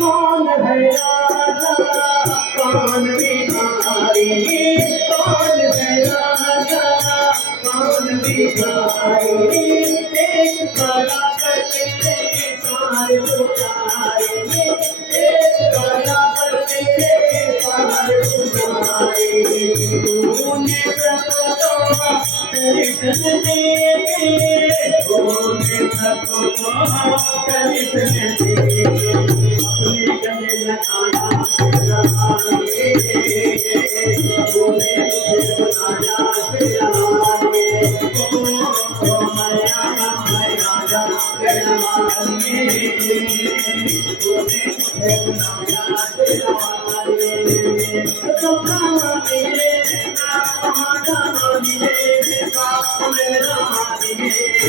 कौन है राजा कौन भिखारी कौन है राजा कौन भिखारी एक बराबर तेरे सारे पुकारे एक बराबर तेरे सारे पुकारे तूने सबको दर्शन दिए तूने सबको दर्शन दिए अपने गले लगाया तेरा आगे तूने मुझे बनाया तेरा आगे ओ मैं आया तेरा आगे तूने मुझे बनाया तेरा आगे तो कहाँ मिले कहाँ मिले कहाँ मेरा मिले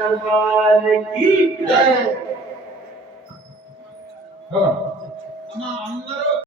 दरबार की जय అమ్మా అందరూ